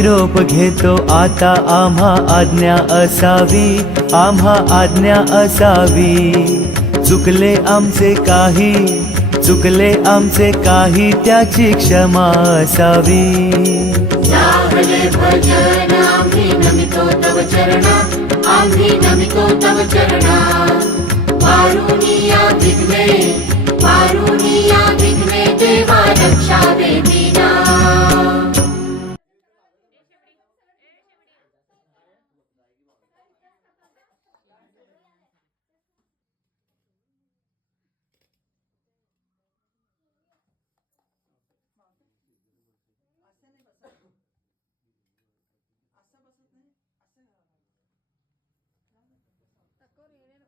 निरोप घेतो आता, आम्हा आज्ञा असावी, आम्हा आज्ञा असावी. चुकले आमचे काही, चुकले आमचे काही, त्याची क्षमा असावी. लाभले भजन आम्ही नमितो तव चरणा, आम्ही नमितो तव चरणा. वारुणिया विघ्ने, वारुणिया विघ्ने, देवा रक्षा देवीना. असं बसत नाही, असं